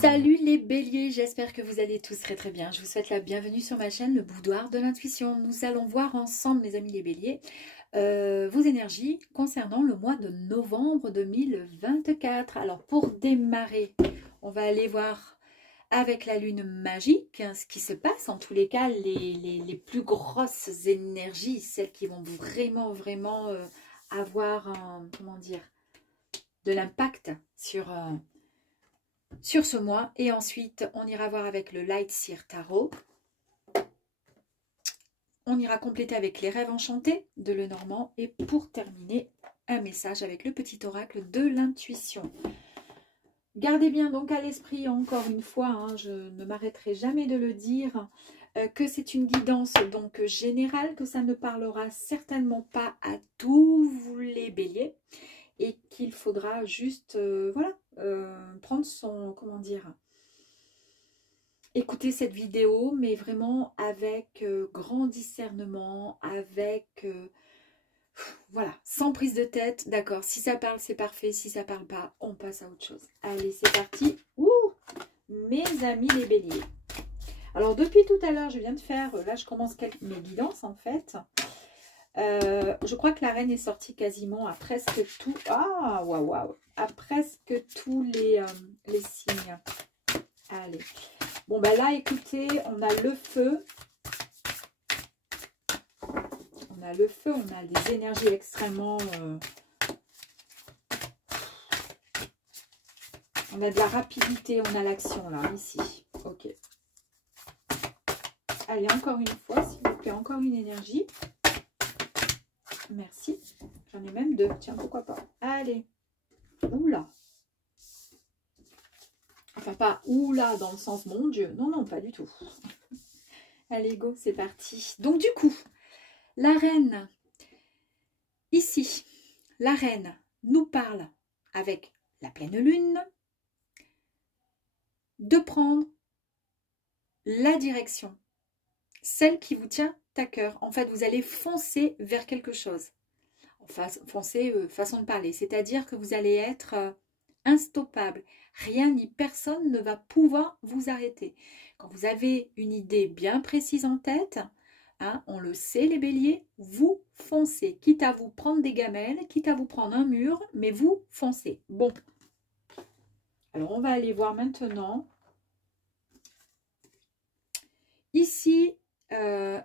Salut les béliers, j'espère que vous allez tous très bien. Je vous souhaite la bienvenue sur ma chaîne, le boudoir de l'intuition. Nous allons voir ensemble, mes amis les béliers, vos énergies concernant le mois de novembre 2024. Alors pour démarrer, on va aller voir avec la lune magique ce qui se passe. En tous les cas, les plus grosses énergies, celles qui vont vraiment avoir comment dire, de l'impact sur ce mois. Et ensuite, on ira voir avec le Light Seer Tarot. On ira compléter avec les rêves enchantés de Lenormand. Et pour terminer, un message avec le petit oracle de l'intuition. Gardez bien donc à l'esprit, encore une fois, hein, je ne m'arrêterai jamais de le dire, que c'est une guidance donc générale, que ça ne parlera certainement pas à tous les béliers. Et qu'il faudra juste, voilà, prendre son, comment dire, écouter cette vidéo, mais vraiment avec grand discernement, avec, voilà, sans prise de tête. D'accord, si ça parle, c'est parfait. Si ça parle pas, on passe à autre chose. Allez, c'est parti. Ouh, mes amis les béliers. Alors, depuis tout à l'heure, je viens de faire, là, je commence mes guidances, en fait. Je crois que la reine est sortie quasiment à presque tout. Ah, waouh, à presque tous les signes. Allez. Bon, ben là, écoutez, on a le feu. On a le feu, on a des énergies extrêmement... on a de la rapidité, on a l'action là, ici. Ok. Allez, encore une fois, s'il vous plaît, encore une énergie. Merci. J'en ai même deux. Tiens, pourquoi pas. Allez. Oula. Enfin, pas oula dans le sens mon Dieu. Non, non, pas du tout. Allez, go, c'est parti. Donc, du coup, la reine, ici, la reine nous parle avec la pleine lune de prendre la direction, celle qui vous tient à cœur. En fait, vous allez foncer vers quelque chose. Enfin, foncer, façon de parler. C'est-à-dire que vous allez être instoppable. Rien ni personne ne va pouvoir vous arrêter. Quand vous avez une idée bien précise en tête, hein, on le sait les béliers, vous foncez. Quitte à vous prendre des gamelles, quitte à vous prendre un mur, mais vous foncez. Bon. Alors, on va aller voir maintenant. Ici,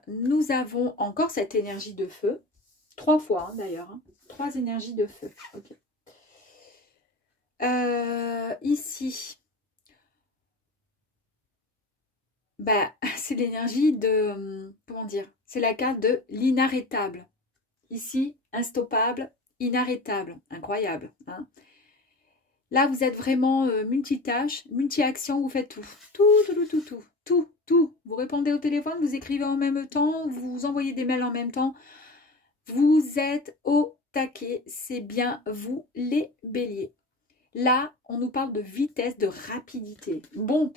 nous avons encore cette énergie de feu. 3 fois hein, d'ailleurs. Hein. 3 énergies de feu. Ok. Ici, bah, c'est l'énergie de, comment dire, c'est la carte de l'inarrêtable. Ici, instoppable, inarrêtable, incroyable. Hein. Là, vous êtes vraiment multitâche, multi-action, vous faites tout. Vous répondez au téléphone, vous écrivez en même temps, vous envoyez des mails en même temps. Vous êtes au taquet, c'est bien vous les béliers. Là, on nous parle de vitesse, de rapidité. Bon,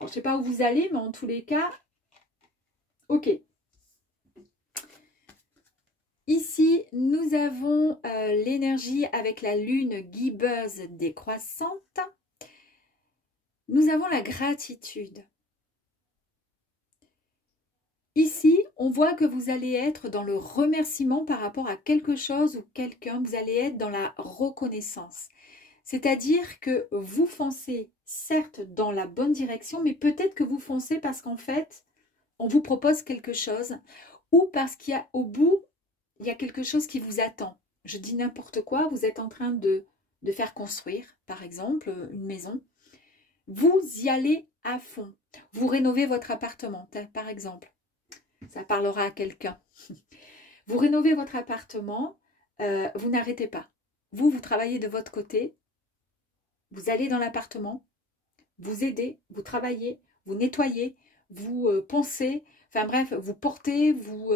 je ne sais pas où vous allez, mais en tous les cas, ok. Ici, nous avons l'énergie avec la lune guibeuse décroissante. Nous avons la gratitude. Ici, on voit que vous allez être dans le remerciement par rapport à quelque chose ou quelqu'un. Vous allez être dans la reconnaissance. C'est-à-dire que vous foncez, certes, dans la bonne direction, mais peut-être que vous foncez parce qu'en fait, on vous propose quelque chose ou parce qu'il y a au bout, il y a quelque chose qui vous attend. Je dis n'importe quoi, vous êtes en train de faire construire, par exemple, une maison. Vous y allez à fond. Vous rénovez votre appartement, par exemple. Ça parlera à quelqu'un. Vous rénovez votre appartement, vous n'arrêtez pas. Vous travaillez de votre côté. Vous allez dans l'appartement, vous aidez, vous travaillez, vous nettoyez, vous poncez, enfin bref, vous portez, vous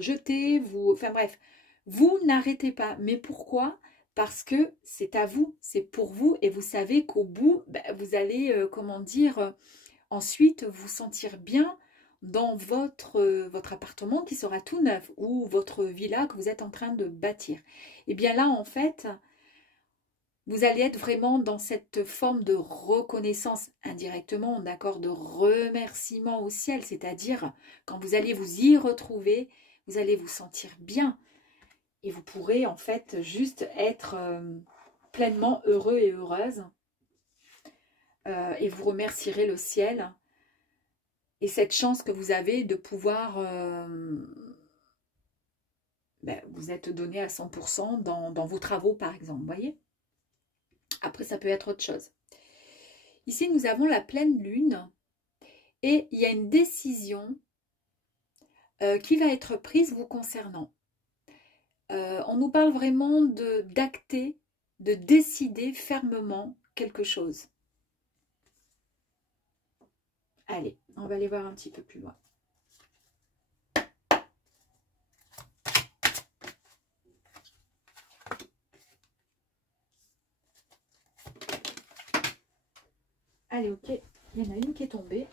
jetez, enfin bref, vous n'arrêtez pas. Mais pourquoi? Parce que c'est à vous, c'est pour vous et vous savez qu'au bout, vous allez, comment dire, ensuite vous sentir bien dans votre appartement qui sera tout neuf ou votre villa que vous êtes en train de bâtir. Et bien là, en fait... vous allez être vraiment dans cette forme de reconnaissance indirectement, d'accord, de remerciement au ciel, c'est-à-dire quand vous allez vous y retrouver, vous allez vous sentir bien et vous pourrez en fait juste être pleinement heureux et heureuse et vous remercierez le ciel et cette chance que vous avez de pouvoir vous être donné à 100% dans vos travaux par exemple, vous voyez. Après, ça peut être autre chose. Ici, nous avons la pleine lune et il y a une décision qui va être prise vous concernant. On nous parle vraiment d'acter, de décider fermement quelque chose. Allez, on va aller voir un petit peu plus loin. Allez, ok, il y en a une qui est tombée.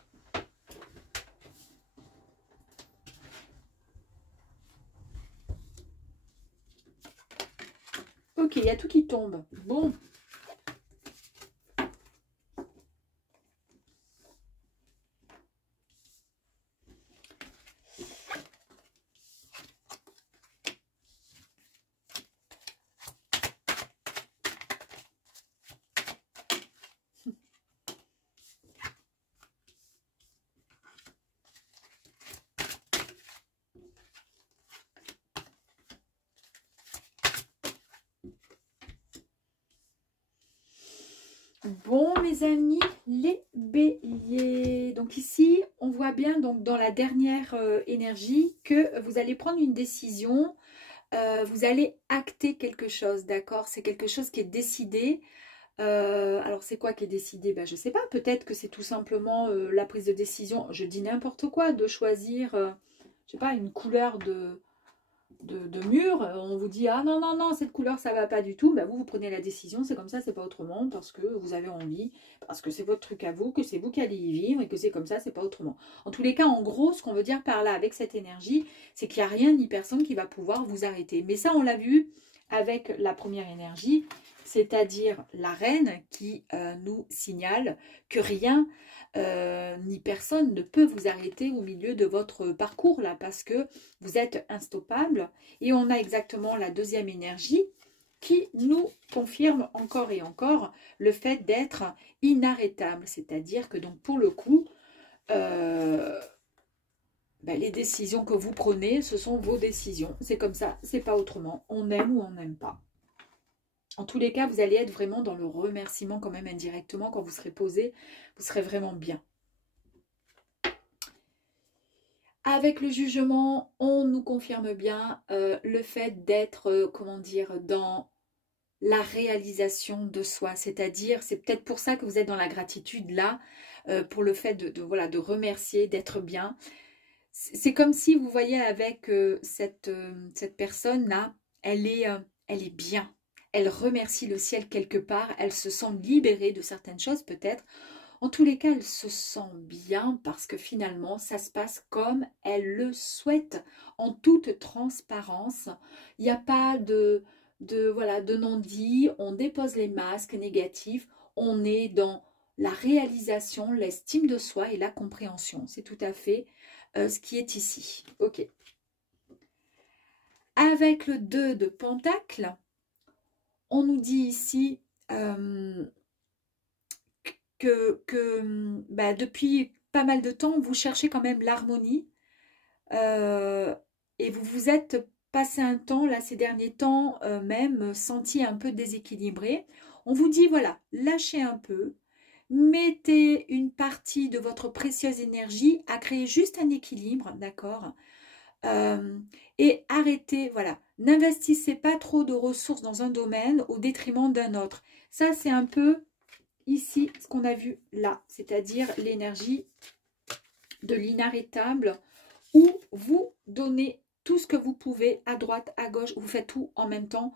Ok, il y a tout qui tombe. Bon. Bon, mes amis, les béliers. Donc ici, on voit bien donc dans la dernière énergie que vous allez prendre une décision. Vous allez acter quelque chose, d'accord? C'est quelque chose qui est décidé. Alors, c'est quoi qui est décidé? Ben, je ne sais pas. Peut-être que c'est tout simplement la prise de décision. Je dis n'importe quoi, de choisir, je sais pas, une couleur de mur, on vous dit ah non non non cette couleur ça va pas du tout, ben vous prenez la décision, c'est comme ça, c'est pas autrement, parce que vous avez envie, parce que c'est votre truc à vous, que c'est vous qui allez y vivre et que c'est comme ça, c'est pas autrement. En tous les cas, en gros, ce qu'on veut dire par là avec cette énergie, c'est qu'il n'y a rien ni personne qui va pouvoir vous arrêter. Mais ça on l'a vu avec la première énergie, c'est-à-dire la reine qui nous signale que rien ni personne ne peut vous arrêter au milieu de votre parcours là, parce que vous êtes instoppable. Et on a exactement la deuxième énergie qui nous confirme encore et encore le fait d'être inarrêtable. C'est-à-dire que donc pour le coup, les décisions que vous prenez, ce sont vos décisions. C'est comme ça, c'est pas autrement. On aime ou on n'aime pas. En tous les cas, vous allez être vraiment dans le remerciement quand même indirectement. Quand vous serez posé, vous serez vraiment bien. Avec le jugement, on nous confirme bien le fait d'être, comment dire, dans la réalisation de soi. C'est-à-dire, c'est peut-être pour ça que vous êtes dans la gratitude là, pour le fait voilà, de remercier, d'être bien. C'est comme si vous voyez avec cette personne-là, elle est bien. Elle remercie le ciel quelque part, elle se sent libérée de certaines choses peut-être. En tous les cas, elle se sent bien parce que finalement, ça se passe comme elle le souhaite, en toute transparence. Il n'y a pas voilà, de non-dit, on dépose les masques négatifs, on est dans la réalisation, l'estime de soi et la compréhension. C'est tout à fait ce qui est ici. Ok. Avec le 2 de Pentacle, on nous dit ici que depuis pas mal de temps, vous cherchez quand même l'harmonie et vous vous êtes passé un temps, là ces derniers temps, même senti un peu déséquilibré. On vous dit, voilà, lâchez un peu, mettez une partie de votre précieuse énergie à créer juste un équilibre, d'accord, et arrêtez, voilà, n'investissez pas trop de ressources dans un domaine au détriment d'un autre. Ça, c'est un peu ici ce qu'on a vu là, c'est-à-dire l'énergie de l'inarrêtable où vous donnez tout ce que vous pouvez à droite, à gauche, vous faites tout en même temps.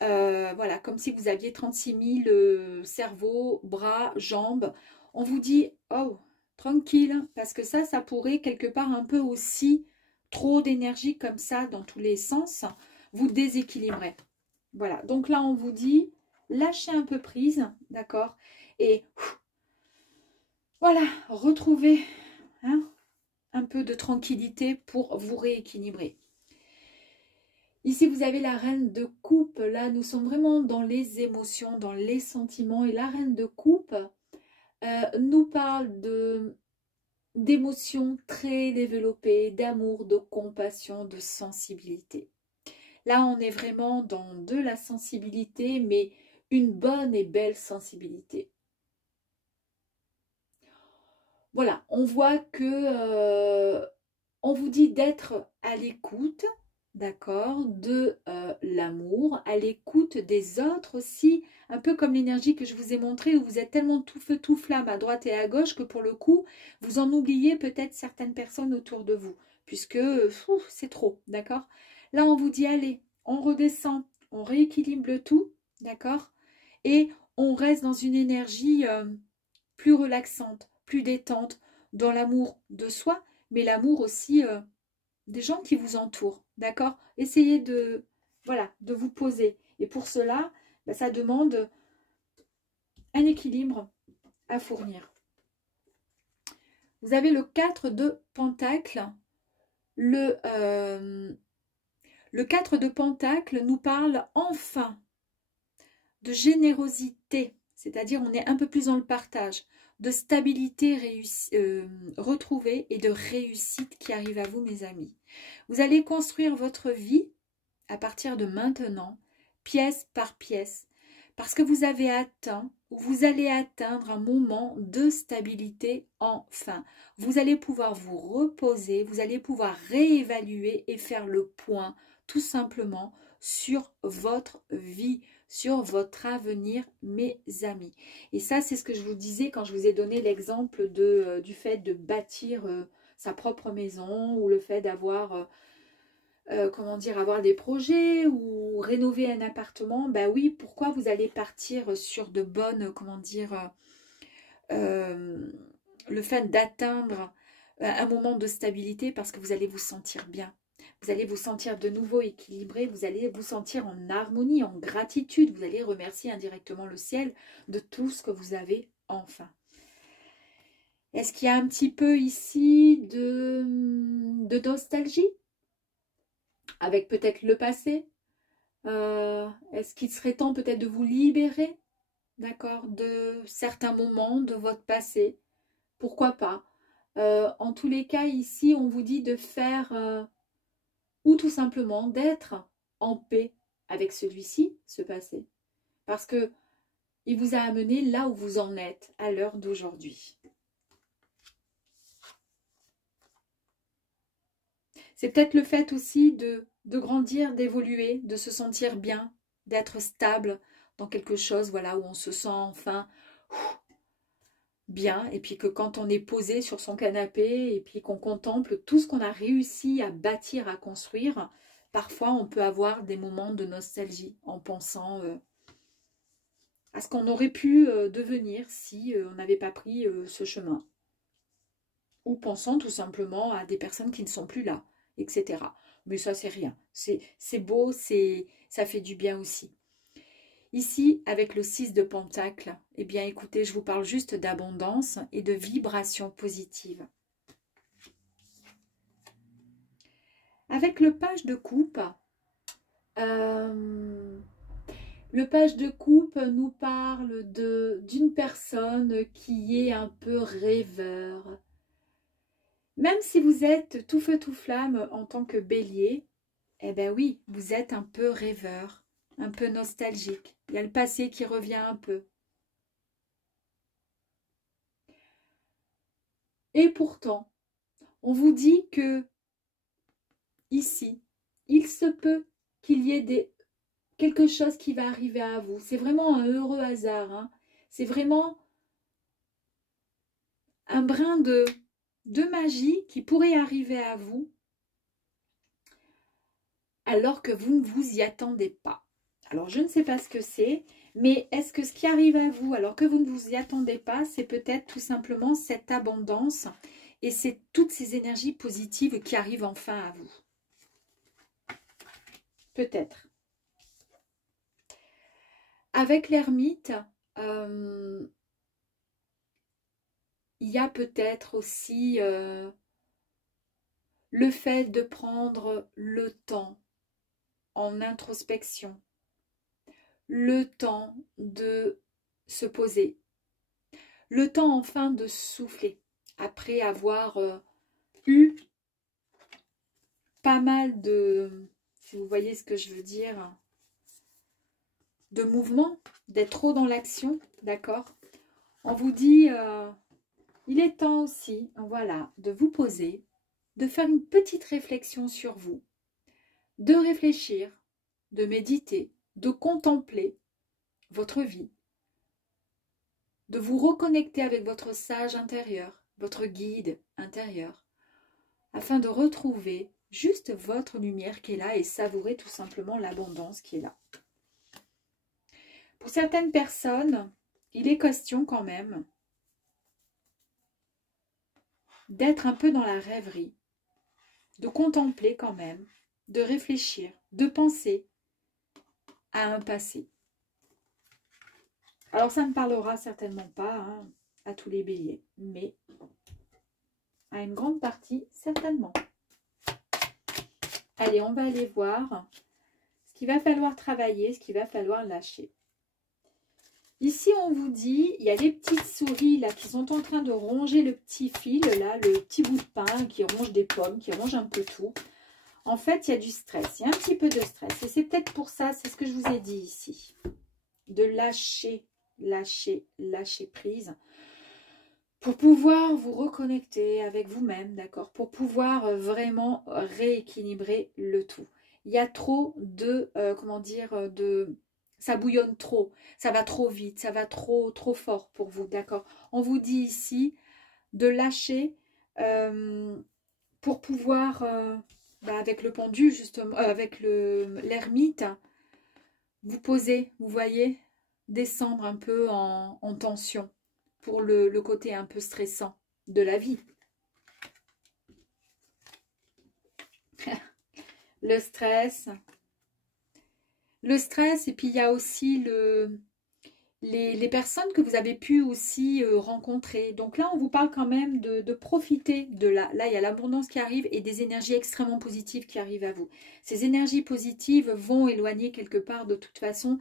Voilà, comme si vous aviez 36 000 cerveaux, bras, jambes. On vous dit, oh, tranquille, parce que ça pourrait quelque part un peu aussi, trop d'énergie comme ça dans tous les sens, vous déséquilibrer. Voilà, donc là on vous dit, lâcher un peu prise, d'accord? Et voilà, retrouver hein, un peu de tranquillité pour vous rééquilibrer. Ici, vous avez la reine de coupe. Là, nous sommes vraiment dans les émotions, dans les sentiments. Et la reine de coupe nous parle d'émotions très développées, d'amour, de compassion, de sensibilité. Là, on est vraiment dans de la sensibilité, mais une bonne et belle sensibilité. Voilà, on voit que on vous dit d'être à l'écoute, d'accord, de l'amour, à l'écoute des autres aussi, un peu comme l'énergie que je vous ai montrée, où vous êtes tellement tout feu, tout flamme à droite et à gauche que pour le coup, vous en oubliez peut-être certaines personnes autour de vous, puisque c'est trop, d'accord? Là, on vous dit, allez, on redescend, on rééquilibre le tout, d'accord? Et on reste dans une énergie plus relaxante, plus détente, dans l'amour de soi, mais l'amour aussi des gens qui vous entourent, d'accord? Essayez de, voilà, de vous poser. Et pour cela, ça demande un équilibre à fournir. Vous avez le 4 de Pentacles. Le 4 de Pentacles nous parle enfin de générosité, c'est-à-dire on est un peu plus dans le partage, de stabilité retrouvée et de réussite qui arrive à vous, mes amis. Vous allez construire votre vie à partir de maintenant, pièce par pièce, parce que vous avez atteint ou vous allez atteindre un moment de stabilité enfin. Vous allez pouvoir vous reposer, vous allez pouvoir réévaluer et faire le point tout simplement sur votre vie, sur votre avenir, mes amis. Et ça, c'est ce que je vous disais quand je vous ai donné l'exemple du fait de bâtir sa propre maison ou le fait d'avoir comment dire, avoir des projets ou rénover un appartement. Ben oui, pourquoi vous allez partir sur de bonnes, comment dire, le fait d'atteindre un moment de stabilité parce que vous allez vous sentir bien. Vous allez vous sentir de nouveau équilibré, vous allez vous sentir en harmonie, en gratitude. Vous allez remercier indirectement le ciel de tout ce que vous avez enfin. Est-ce qu'il y a un petit peu ici de nostalgie avec peut-être le passé? Est-ce qu'il serait temps peut-être de vous libérer, d'accord, de certains moments de votre passé? Pourquoi pas? En tous les cas, ici, on vous dit de faire, ou tout simplement d'être en paix avec celui-ci, ce passé. Parce que il vous a amené là où vous en êtes à l'heure d'aujourd'hui. C'est peut-être le fait aussi de grandir, d'évoluer, de se sentir bien, d'être stable dans quelque chose, voilà, où on se sent enfin bien, et puis que quand on est posé sur son canapé, et puis qu'on contemple tout ce qu'on a réussi à bâtir, à construire, parfois on peut avoir des moments de nostalgie en pensant à ce qu'on aurait pu devenir si on n'avait pas pris ce chemin. Ou pensant tout simplement à des personnes qui ne sont plus là, etc. Mais ça, c'est rien. C'est beau, ça fait du bien aussi. Ici, avec le 6 de Pentacle, eh bien, écoutez, je vous parle juste d'abondance et de vibration positive. Avec le page de coupe, le page de coupe nous parle d'une personne qui est un peu rêveur. Même si vous êtes tout feu tout flamme en tant que bélier, eh bien oui, vous êtes un peu rêveur, un peu nostalgique. Il y a le passé qui revient un peu. Et pourtant, on vous dit que ici, il se peut qu'il y ait quelque chose qui va arriver à vous. C'est vraiment un heureux hasard. Hein. C'est vraiment un brin de magie qui pourrait arriver à vous alors que vous ne vous y attendez pas. Alors, je ne sais pas ce que c'est, mais est-ce que ce qui arrive à vous alors que vous ne vous y attendez pas, c'est peut-être tout simplement cette abondance et c'est toutes ces énergies positives qui arrivent enfin à vous? Peut-être. avec l'ermite, il y a peut-être aussi le fait de prendre le temps en introspection, le temps de se poser, le temps enfin de souffler, après avoir eu pas mal de, si vous voyez ce que je veux dire, de mouvement, d'être trop dans l'action, d'accord? On vous dit, il est temps aussi, voilà, de vous poser, de faire une petite réflexion sur vous, de réfléchir, de méditer, de contempler votre vie, de vous reconnecter avec votre sage intérieur, votre guide intérieur, afin de retrouver juste votre lumière qui est là et savourer tout simplement l'abondance qui est là. Pour certaines personnes, il est question quand même d'être un peu dans la rêverie, de contempler quand même, de réfléchir, de penser à un passé. Alors ça ne parlera certainement pas hein, à tous les béliers, mais à une grande partie certainement. Allez, on va aller voir ce qu'il va falloir travailler, ce qu'il va falloir lâcher. Ici, on vous dit, il y a des petites souris là qui sont en train de ronger le petit fil, là, le petit bout de pain qui ronge des pommes, qui ronge un peu tout. En fait, il y a du stress, il y a un petit peu de stress. Et c'est peut-être pour ça, c'est ce que je vous ai dit ici, de lâcher, lâcher prise pour pouvoir vous reconnecter avec vous-même, d'accord? Pour pouvoir vraiment rééquilibrer le tout. Il y a trop de, comment dire, ça bouillonne trop, ça va trop vite, ça va trop fort pour vous, d'accord? On vous dit ici de lâcher pour pouvoir, avec le pendu, justement, avec l'ermite, vous poser, vous voyez, descendre un peu en tension pour le côté un peu stressant de la vie. Le stress, et puis il y a aussi les personnes que vous avez pu aussi rencontrer. Donc là, on vous parle quand même de profiter de là. Là, il y a l'abondance qui arrive et des énergies extrêmement positives qui arrivent à vous. Ces énergies positives vont éloigner quelque part de toute façon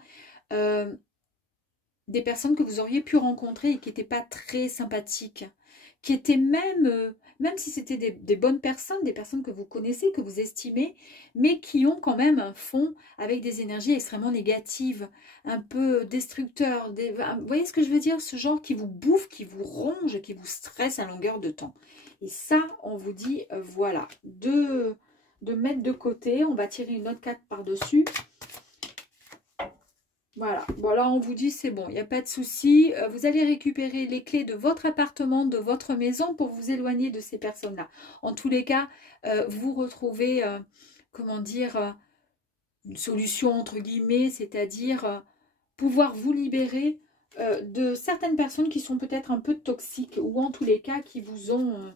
des personnes que vous auriez pu rencontrer et qui n'étaient pas très sympathiques, qui étaient même si c'était des bonnes personnes, des personnes que vous connaissez, que vous estimez, mais qui ont quand même un fond avec des énergies extrêmement négatives, un peu destructeurs. Vous voyez ce que je veux dire? Ce genre qui vous bouffe, qui vous ronge, qui vous stresse à longueur de temps. Et ça, on vous dit, voilà, de mettre de côté. On va tirer une autre carte par-dessus. Voilà, bon là on vous dit c'est bon, il n'y a pas de souci. Vous allez récupérer les clés de votre appartement, de votre maison pour vous éloigner de ces personnes-là. En tous les cas, vous retrouvez, comment dire, une solution entre guillemets, c'est-à-dire pouvoir vous libérer de certaines personnes qui sont peut-être un peu toxiques ou en tous les cas qui vous ont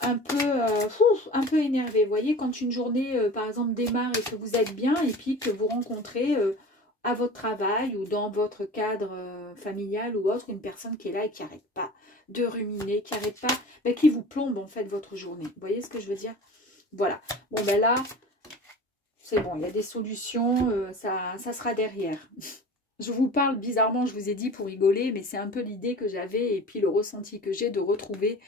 un peu énervé. Vous voyez, quand une journée, par exemple, démarre et que vous êtes bien et puis que vous rencontrez à votre travail ou dans votre cadre familial ou autre, une personne qui est là et qui n'arrête pas de ruminer, qui n'arrête pas, qui vous plombe en fait votre journée. Vous voyez ce que je veux dire? Voilà. Bon, ben là, c'est bon, il y a des solutions, ça sera derrière. Je vous parle bizarrement, je vous ai dit pour rigoler, mais c'est un peu l'idée que j'avais et puis le ressenti que j'ai de retrouver,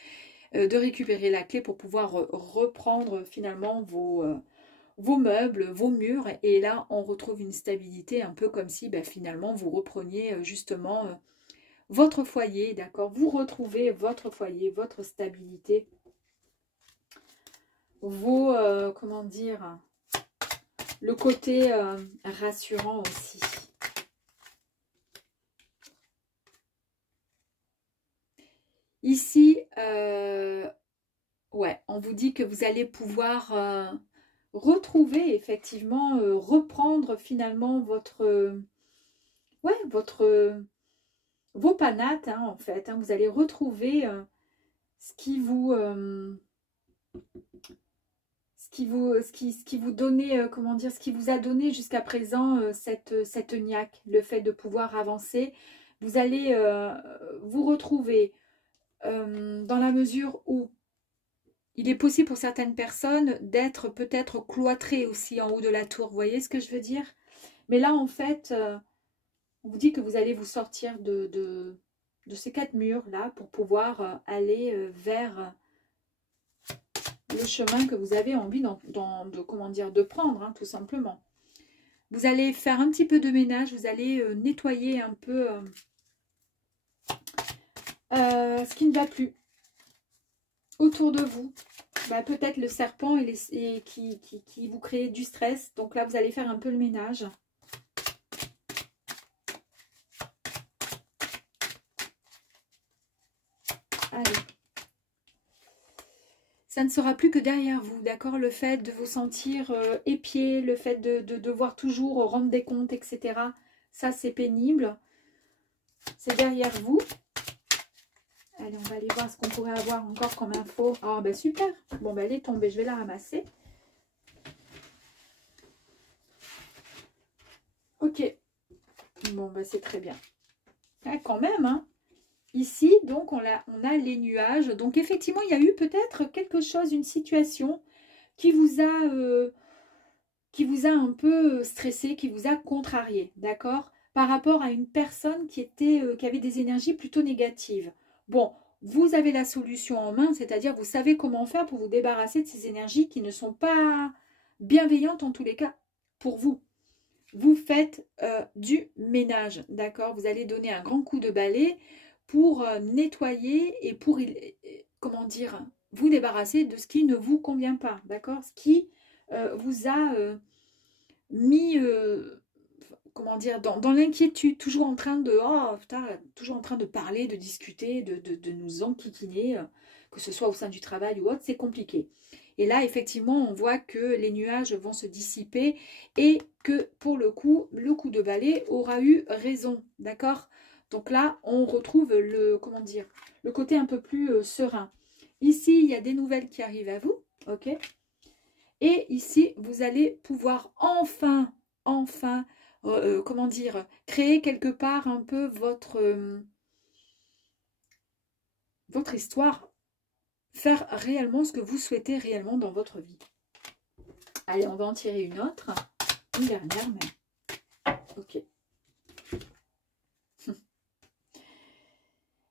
de récupérer la clé pour pouvoir reprendre finalement vos meubles, vos murs. Et là, on retrouve une stabilité un peu comme si finalement vous repreniez justement votre foyer, d'accord? Vous retrouvez votre foyer, votre stabilité, vos, comment dire, le côté rassurant aussi. Ici, ouais, on vous dit que vous allez pouvoir retrouver effectivement, reprendre finalement vos panates hein, en fait. Hein, vous allez retrouver ce qui ce qui vous donnait, comment dire, ce qui vous a donné jusqu'à présent cette niaque, le fait de pouvoir avancer. Vous allez vous retrouver dans la mesure où il est possible pour certaines personnes d'être peut-être cloîtrées aussi en haut de la tour. Vous voyez ce que je veux dire? Mais là, en fait, on vous dit que vous allez vous sortir de ces 4 murs-là pour pouvoir aller vers le chemin que vous avez envie de prendre, hein, tout simplement. Vous allez faire un petit peu de ménage, vous allez nettoyer un peu ce qui ne va plus autour de vous. Bah, peut-être le serpent qui vous crée du stress. Donc là, vous allez faire un peu le ménage. Allez. Ça ne sera plus que derrière vous, d'accord? Le fait de vous sentir épié, le fait de devoir toujours rendre des comptes, etc. Ça, c'est pénible. C'est derrière vous. Allez, on va aller voir ce qu'on pourrait avoir encore comme info. Ah, ben super. Bon, ben elle est tombée. Je vais la ramasser. Ok. Bon, ben c'est très bien. Ah, quand même, hein. Ici, donc, on a les nuages. Donc, effectivement, il y a eu peut-être quelque chose, une situation qui vous a un peu stressé, qui vous a contrarié, d'accord? Par rapport à une personne qui avait des énergies plutôt négatives. Bon, vous avez la solution en main, c'est-à-dire vous savez comment faire pour vous débarrasser de ces énergies qui ne sont pas bienveillantes en tous les cas pour vous. Vous faites du ménage, d'accord? Vous allez donner un grand coup de balai pour nettoyer et pour, comment dire, vous débarrasser de ce qui ne vous convient pas, d'accord? Ce qui vous a mis, comment dire, dans l'inquiétude, toujours en train de, oh, putain, toujours en train de parler, de discuter, de nous enquiquiner, que ce soit au sein du travail ou autre, c'est compliqué. Et là, effectivement, on voit que les nuages vont se dissiper et que, pour le coup de balai aura eu raison, d'accord? Donc là, on retrouve comment dire, le côté un peu plus serein. Ici, il y a des nouvelles qui arrivent à vous, ok? Et ici, vous allez pouvoir enfin, comment dire, créer quelque part un peu votre histoire, faire réellement ce que vous souhaitez réellement dans votre vie. Allez, on va en tirer une autre, une dernière même. Ok.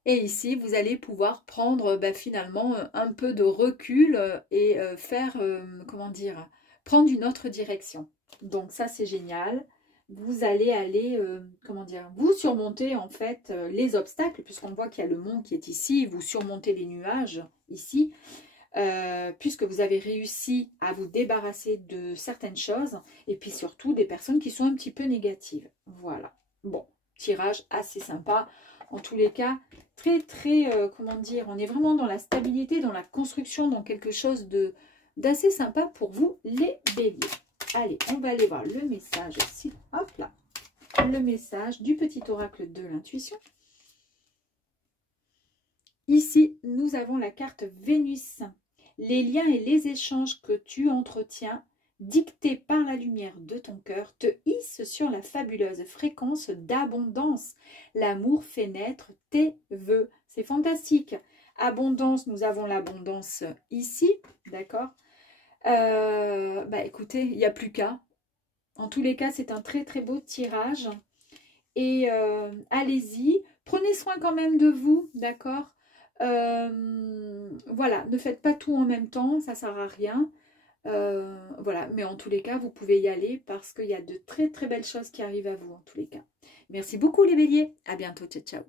Et ici, vous allez pouvoir prendre finalement un peu de recul et faire, comment dire, prendre une autre direction. Donc ça, c'est génial. Vous allez aller, comment dire, vous surmonter en fait les obstacles, puisqu'on voit qu'il y a le monde qui est ici, vous surmontez les nuages ici, puisque vous avez réussi à vous débarrasser de certaines choses, et puis surtout des personnes qui sont un petit peu négatives. Voilà. Bon, tirage assez sympa. En tous les cas, très, comment dire, on est vraiment dans la stabilité, dans la construction, dans quelque chose d'assez sympa pour vous, les béliers. Allez, on va aller voir le message ici. Hop là. Le message du petit oracle de l'intuition. Ici, nous avons la carte Vénus. Les liens et les échanges que tu entretiens, dictés par la lumière de ton cœur, te hissent sur la fabuleuse fréquence d'abondance. L'amour fait naître tes vœux. C'est fantastique. Abondance, nous avons l'abondance ici, d'accord? Écoutez, il n'y a plus qu'à. En tous les cas, c'est un très très beau tirage. Et allez-y, prenez soin quand même de vous, d'accord? Voilà, ne faites pas tout en même temps, ça ne sert à rien. Voilà, mais en tous les cas, vous pouvez y aller parce qu'il y a de très très belles choses qui arrivent à vous en tous les cas. Merci beaucoup les béliers, à bientôt, ciao ciao.